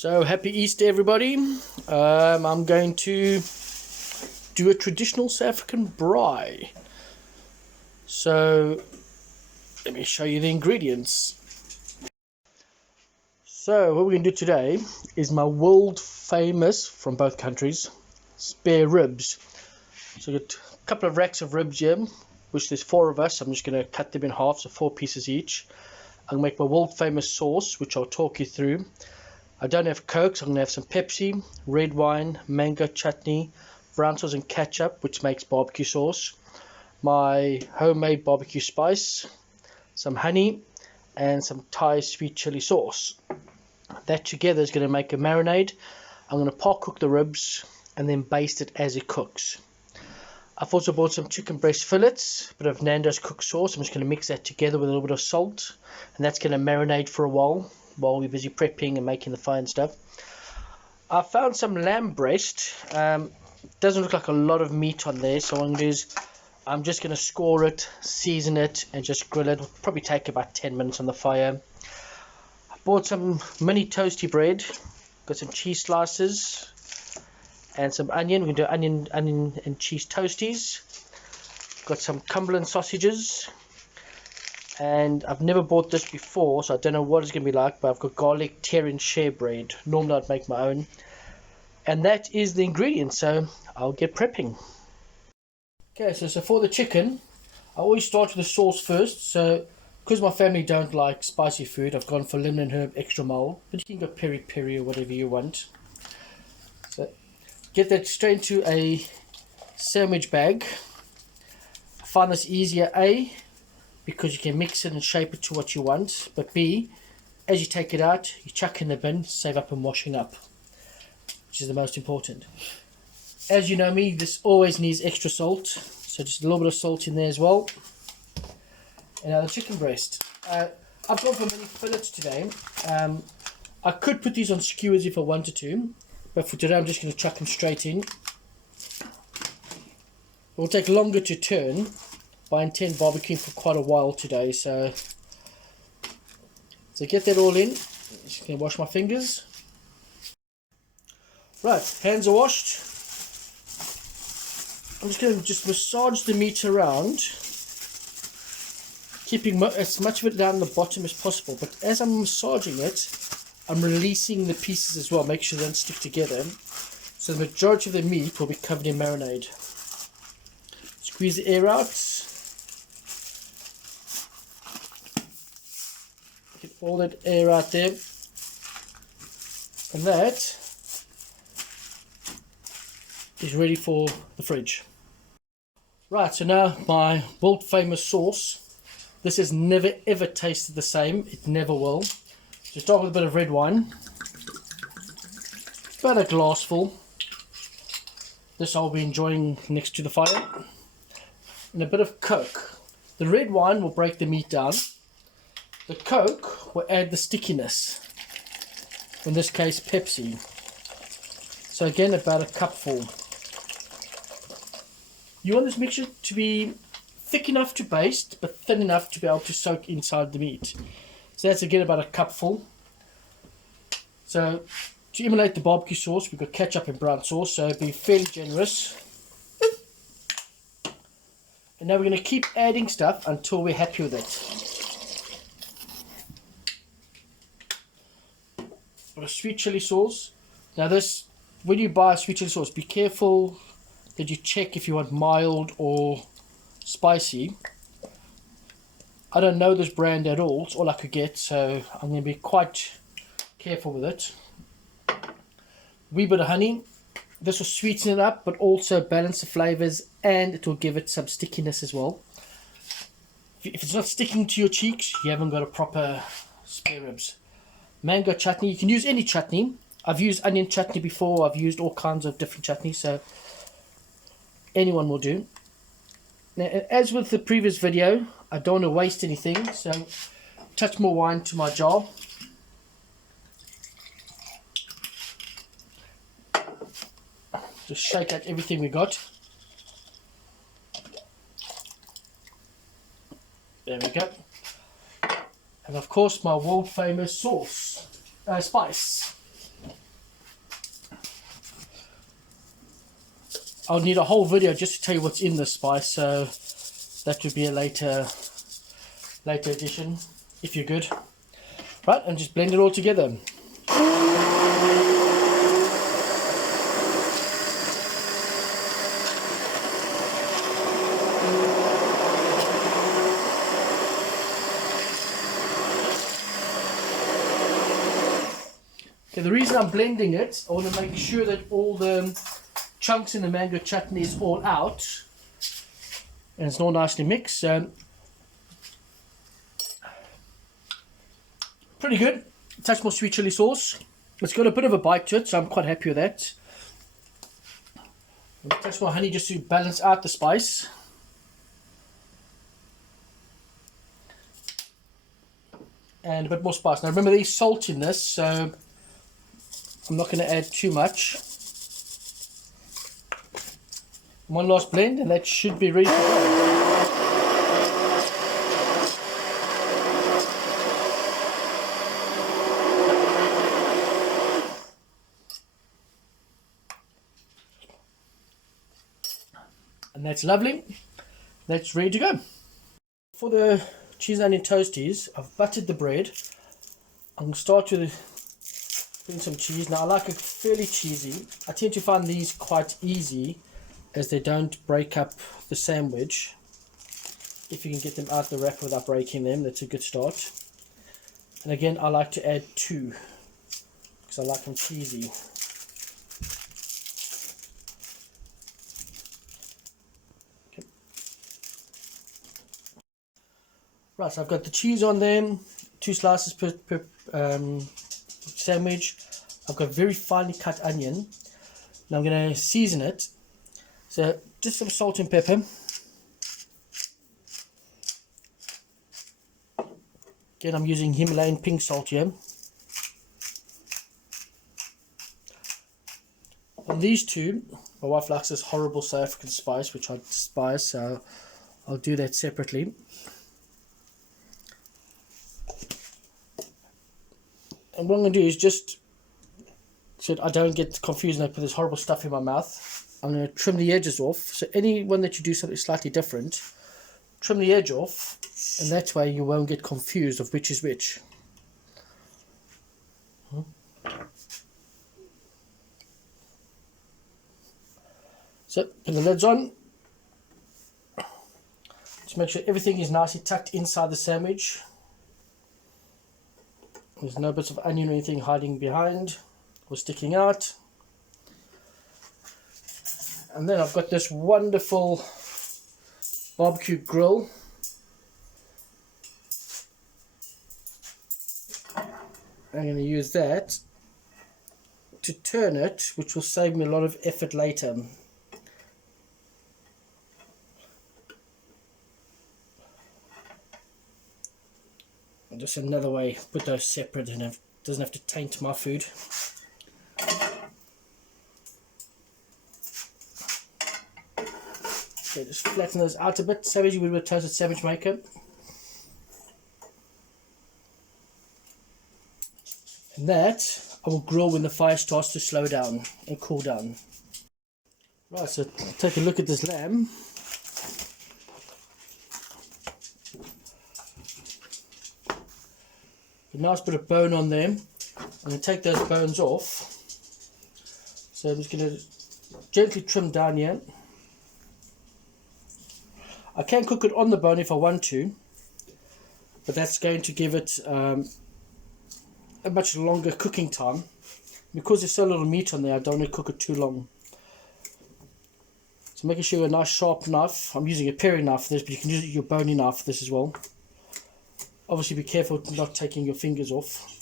So happy Easter, everybody. I'm going to do a traditional South African braai. So let me show you the ingredients. So what we're going to do today is my world famous, from both countries, spare ribs. So I've got a couple of racks of ribs here, which there's 4 of us. I'm just going to cut them in half, so 4 pieces each. I'm going to make my world famous sauce, which I'll talk you through. I don't have Coke, so I'm going to have some Pepsi, red wine, mango chutney, brown sauce and ketchup, which makes barbecue sauce, my homemade barbecue spice, some honey, and some Thai sweet chili sauce. That together is going to make a marinade. I'm going to part cook the ribs and then baste it as it cooks. I've also bought some chicken breast fillets, a bit of Nando's cooked sauce. I'm just going to mix that together with a little bit of salt, and that's going to marinate for a while we're busy prepping and making the fine stuff. I found some lamb breast. Doesn't look like a lot of meat on there, so what I'm going to do is I'm just going to score it, season it, and just grill it. It'll probably take about 10 minutes on the fire. I bought some mini toasty bread, got some cheese slices and some onion. We're going to do onion and cheese toasties. Got some Cumberland sausages, and I've never bought this before, so I don't know what it's going to be like, but I've got garlic tear-in share bread. Normally I'd make my own. And that is the ingredients, so I'll get prepping. Okay, so for the chicken, I always start with the sauce first. So because my family don't like spicy food, I've gone for lemon and herb extra mild, but you can go peri-peri or whatever you want. So get that straight into a sandwich bag. I find this easier, A, because you can mix it and shape it to what you want, but B, as you take it out, you chuck in the bin, save up and washing up, which is the most important. As you know me, this always needs extra salt, so just a little bit of salt in there as well. And now the chicken breast. I've gone for mini fillets today. I could put these on skewers if I wanted to, but for today I'm just going to chuck them straight in. It will take longer to turn, but I intend barbecuing for quite a while today, so get that all in. Just going to wash my fingers. Right, hands are washed. I'm just going to massage the meat around, keeping as much of it down the bottom as possible, but as I'm massaging it, I'm releasing the pieces as well, make sure they don't stick together, so the majority of the meat will be covered in marinade. Squeeze the air out. Get all that air out there, and that is ready for the fridge. Right, so now my world famous sauce. This has never ever tasted the same, it never will. So start with a bit of red wine, about a glassful. This I'll be enjoying next to the fire, and a bit of Coke. The red wine will break the meat down. The Coke will add the stickiness, in this case Pepsi. So again, about a cupful. You want this mixture to be thick enough to baste, but thin enough to be able to soak inside the meat. So that's again about a cupful. So to emulate the barbecue sauce, we've got ketchup and brown sauce, so be fairly generous. And now we're going to keep adding stuff until we're happy with it. A sweet chili sauce. Now this, when you buy a sweet chili sauce, be careful that you check if you want mild or spicy. I don't know this brand at all, it's all I could get, so I'm going to be quite careful with it. Wee bit of honey. This will sweeten it up but also balance the flavors, and it will give it some stickiness as well. If it's not sticking to your cheeks, you haven't got a proper spare ribs. Mango chutney, you can use any chutney. I've used onion chutney before, I've used all kinds of different chutneys, so anyone will do. Now, as with the previous video, I don't want to waste anything, so touch more wine to my jar. Just shake out everything we got. There we go. And of course my world famous sauce, spice. I'll need a whole video just to tell you what's in the spice, so that would be a later edition if you're good. Right, and just blend it all together. Okay, the reason I'm blending it, I want to make sure that all the chunks in the mango chutney is all out and it's all nicely mixed. Pretty good. A touch more sweet chili sauce. It's got a bit of a bite to it, so I'm quite happy with that. A touch more honey just to balance out the spice. And a bit more spice. Now remember, there's salt in this, so I'm not going to add too much. One last blend and that should be ready to go. And that's lovely. That's ready to go. For the cheese and onion toasties, I've buttered the bread. I'm going to start with putting some cheese. Now I like it fairly cheesy. I tend to find these quite easy as they don't break up the sandwich. If you can get them out the wrapper without breaking them, that's a good start. And again, I like to add 2 because I like them cheesy. Okay. Right, so I've got the cheese on them, 2 slices per sandwich. I've got very finely cut onion. Now I'm going to season it. So just some salt and pepper. Again, I'm using Himalayan pink salt here. And these two, my wife likes this horrible South African spice, which I despise, so I'll do that separately. And what I'm going to do is just, so I don't get confused and I put this horrible stuff in my mouth, I'm going to trim the edges off. So anyone that you do something slightly different, trim the edge off, and that way you won't get confused of which is which. So put the lids on. Just make sure everything is nicely tucked inside the sandwich. There's no bits of onion or anything hiding behind or sticking out. And then I've got this wonderful barbecue grill. I'm going to use that to turn it, which will save me a lot of effort later. And just another way, put those separate and it doesn't have to taint my food. Okay, just flatten those out a bit, same as you would with a toasted sandwich maker. And that I will grill when the fire starts to slow down and cool down. Right, so take a look at this lamb. A nice bit of bone on there. I'm going to take those bones off. So I'm just going to gently trim down here. I can cook it on the bone if I want to, but that's going to give it a much longer cooking time. Because there's so little meat on there, I don't want to cook it too long. So making sure you have a nice sharp knife. I'm using a paring knife for this, but you can use your bony knife for this as well. Obviously be careful not taking your fingers off.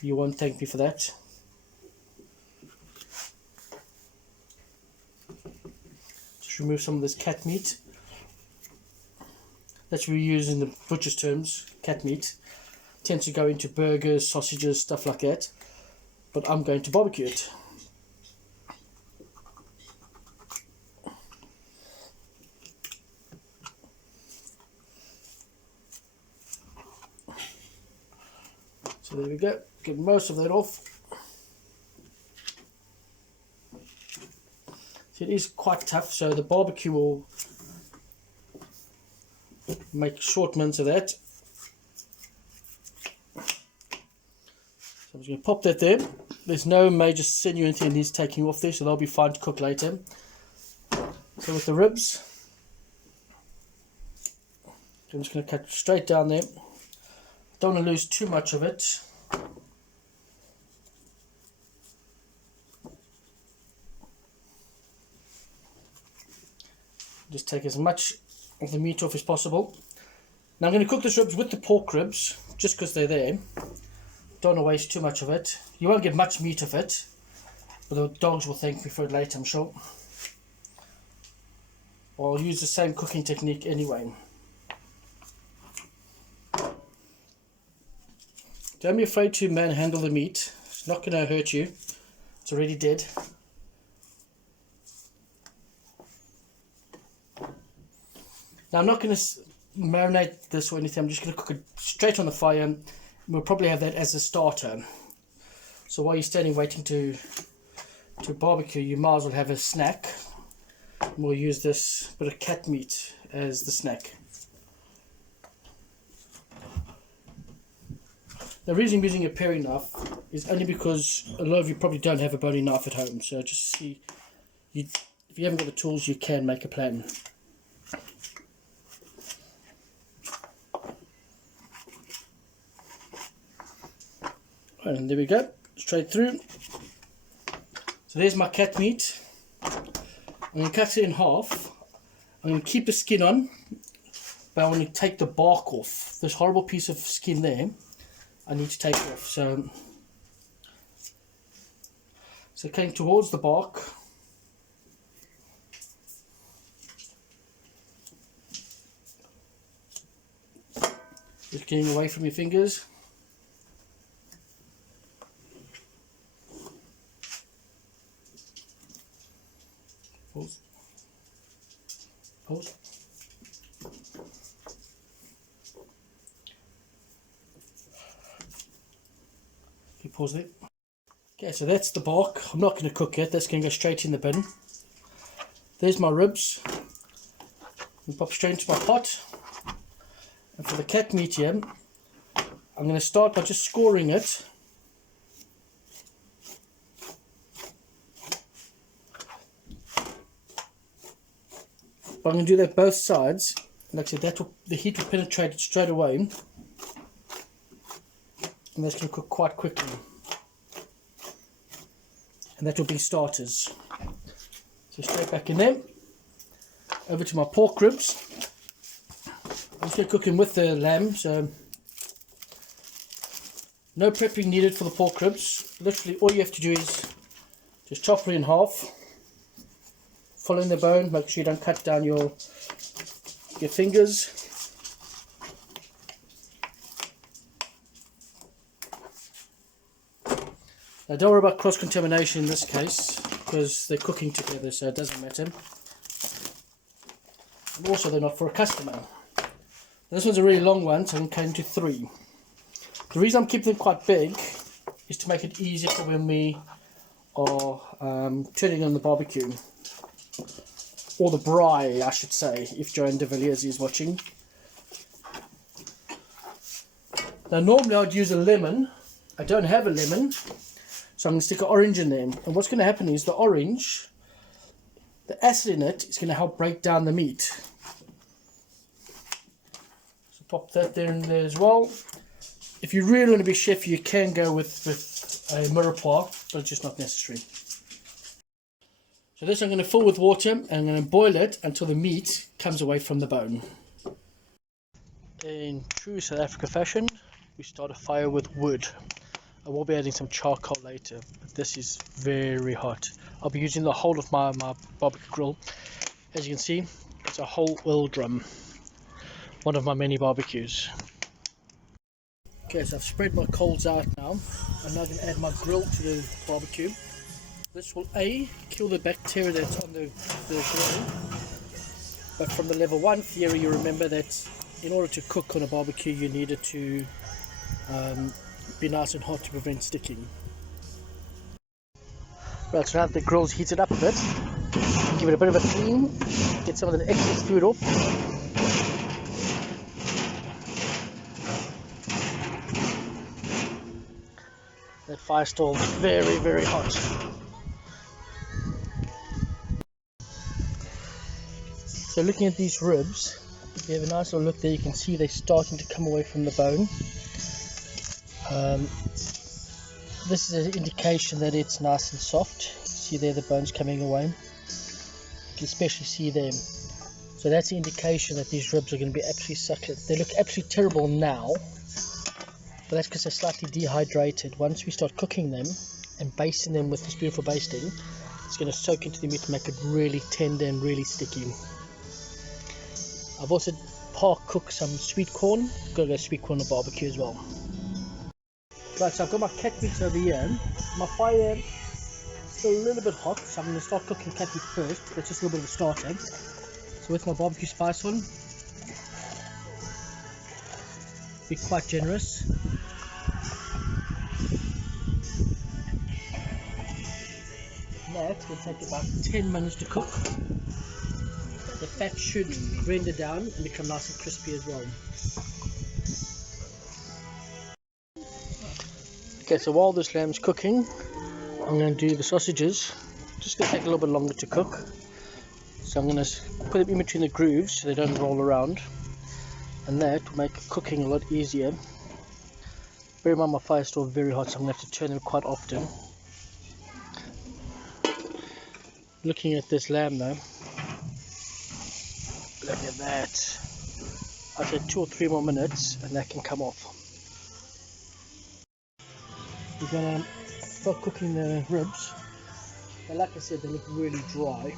You won't thank me for that. Just remove some of this cat meat. That's what we use in the butcher's terms, cat meat. Tends to go into burgers, sausages, stuff like that. But I'm going to barbecue it. So there we go, get most of that off. So it is quite tough, so the barbecue will make short mince of that. So I'm just going to pop that there. There's no major sinew or anything that needs taking off there, so they'll be fine to cook later. So with the ribs, I'm just going to cut straight down there. Don't want to lose too much of it. Just take as much of the meat off as possible. Now I'm going to cook this ribs with the pork ribs, just because they're there. Don't want to waste too much of it. You won't get much meat of it, but the dogs will thank me for it later, I'm sure. I'll use the same cooking technique anyway. Don't be afraid to manhandle the meat. It's not going to hurt you. It's already dead. Now I'm not going to marinate this or anything. I'm just going to cook it straight on the fire. And we'll probably have that as a starter. So while you're standing waiting to barbecue, you might as well have a snack. And we'll use this bit of cat meat as the snack. The reason I'm using a paring knife is only because a lot of you probably don't have a boning knife at home. So just see, if you haven't got the tools, you can make a plan. And there we go, straight through. So there's my cat meat. I'm going to cut it in half. I'm going to keep the skin on, but I want to take the bark off. This horrible piece of skin there, I need to take off. So cutting towards the bark. Just getting away from your fingers. Pause. Pause. Okay, pause there. Okay, so that's the bark. I'm not going to cook it. That's going to go straight in the bin. There's my ribs. I'll pop straight into my pot. And for the cat meat here, I'm going to start by just scoring it. But I'm going to do that both sides. Like I said, the heat will penetrate it straight away. And that's going to cook quite quickly. And that will be starters. So straight back in there. Over to my pork ribs. I'm just going to cook them with the lamb. So no prepping needed for the pork ribs. Literally all you have to do is just chop it in half. Following the bone, make sure you don't cut down your fingers. Now don't worry about cross-contamination in this case, because they're cooking together, so it doesn't matter. And also they're not for a customer. This one's a really long one, so I'm cutting into 3. The reason I'm keeping them quite big is to make it easier for when we are turning on the barbecue. Or the braai, I should say, if Joanne de Villiers is watching. Now normally I'd use a lemon. I don't have a lemon, so I'm going to stick an orange in there. And what's going to happen is the orange, the acid in it, is going to help break down the meat. So pop that there in there as well. If you really want to be chef, you can go with a mirepoix, but it's just not necessary. So this I'm going to fill with water and I'm going to boil it until the meat comes away from the bone. In true South Africa fashion, we start a fire with wood. I will be adding some charcoal later, but this is very hot. I'll be using the whole of my barbecue grill. As you can see, it's a whole oil drum. One of my many barbecues. Okay, so I've spread my coals out now. I'm now going to add my grill to the barbecue. This will kill the bacteria that's on the grill, but from the level 1 theory you remember that in order to cook on a barbecue you need it to be nice and hot to prevent sticking. Right, so now the grill's heated up a bit, Give it a bit of a clean, get some of the excess food off. That fire still very, very hot. So looking at these ribs, if you have a nice little look there, you can see they're starting to come away from the bone. This is an indication that it's nice and soft. See there, the bones coming away. You can especially see them. So that's the indication that these ribs are going to be absolutely succulent. They look absolutely terrible now, but that's because they're slightly dehydrated. Once we start cooking them and basting them with this beautiful basting, it's going to soak into the meat to make it really tender and really sticky. I've also park cooked some sweet corn. Got to go sweet corn on barbecue as well. Right, so I've got my cat meat over here. My fire is still a little bit hot, so I'm going to start cooking cat meat first. That's just a little bit of a starter. So with my barbecue spice on, be quite generous. That's going to take about 10 minutes to cook. The fat should render down and become nice and crispy as well. Okay, so while this lamb's cooking, I'm going to do the sausages. Just going to take a little bit longer to cook. So I'm going to put them in between the grooves so they don't roll around. And that will make cooking a lot easier. Bear in mind my fire is still very hot, so I'm going to have to turn them quite often. Looking at this lamb though, look at that. I've said 2 or 3 more minutes and that can come off. We're going to start cooking the ribs. But like I said, they look really dry.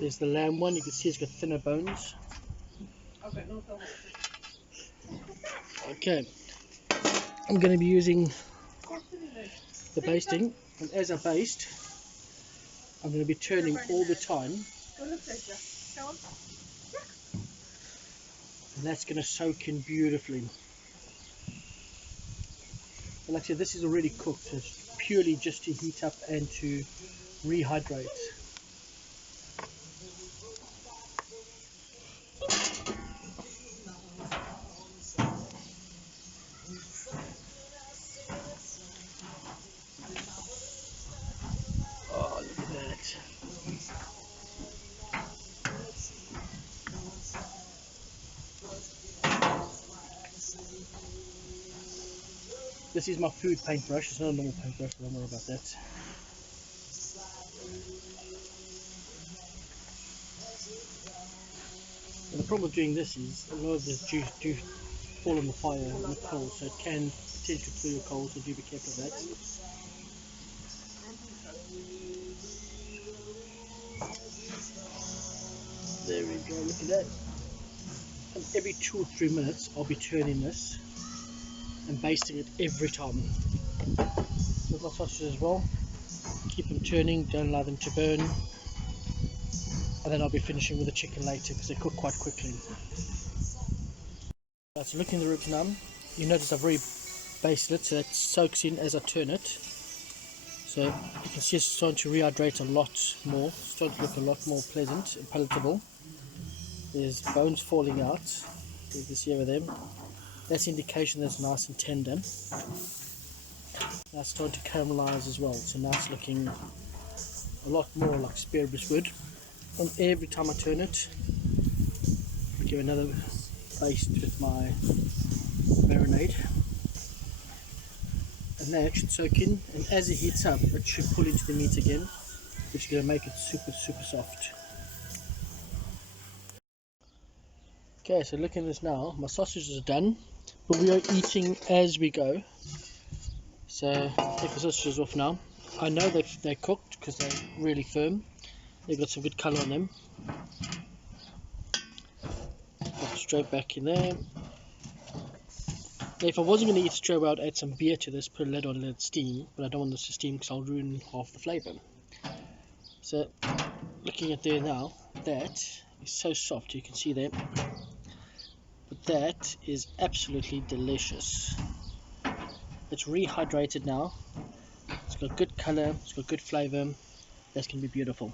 There's the lamb one, you can see it's got thinner bones. Okay, I'm going to be using the basting, and as I baste, I'm going to be turning all the time. And that's going to soak in beautifully. And like I said, this is already cooked, so it's purely just to heat up and to rehydrate. Oh, look at that. This is my food paintbrush, it's not a normal paintbrush, but don't worry about that. And the problem with doing this is a lot of the juice do fall on the fire and the coals, so it can potentially kill your coals, so do be careful of that. There we go, look at that. And every 2 or 3 minutes I'll be turning this and basting it every time. With my sausages as well, keep them turning, don't allow them to burn, and then I'll be finishing with the chicken later because they cook quite quickly. Right, so looking at the ribs now, you notice I've already basted it so that soaks in as I turn it. So you can see it's starting to rehydrate a lot more, it's starting to look a lot more pleasant and palatable. There's bones falling out, you can see over them. That's indication that it's nice and tender. That's starting to caramelize as well, so now it's looking a lot more like spare ribs would. And every time I turn it, I give another baste with my marinade. And that should soak in, and as it heats up, it should pull into the meat again, which is going to make it super soft. Okay, so looking at this now, my sausages are done, but we are eating as we go. So take the sausages off now. I know they're cooked because they're really firm. They've got some good colour on them. Pop straight back in there. Now, if I wasn't going to eat straight away, I'd add some beer to this, put a lid on and let it steam, but I don't want this to steam because I'll ruin half the flavour. So looking at there now, that is so soft, you can see there. But that is absolutely delicious. It's rehydrated now. It's got good colour, it's got good flavour. That's going to be beautiful.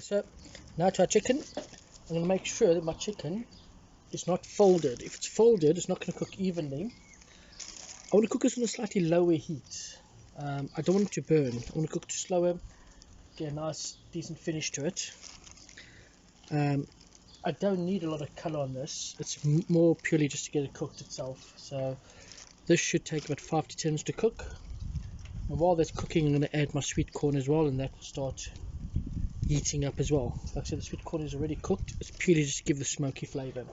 So now to our chicken. I'm going to make sure that my chicken is not folded. If it's folded, it's not going to cook evenly. I want to cook this on a slightly lower heat. I don't want it to burn. I want to cook it slower, get a nice decent finish to it. I don't need a lot of colour on this. It's more purely just to get it cooked itself. So this should take about 5 to 10 minutes to cook. And while that's cooking, I'm going to add my sweet corn as well, and that will start heating up as well. Like I said, the sweet corn is already cooked. It's purely just to give the smoky flavour.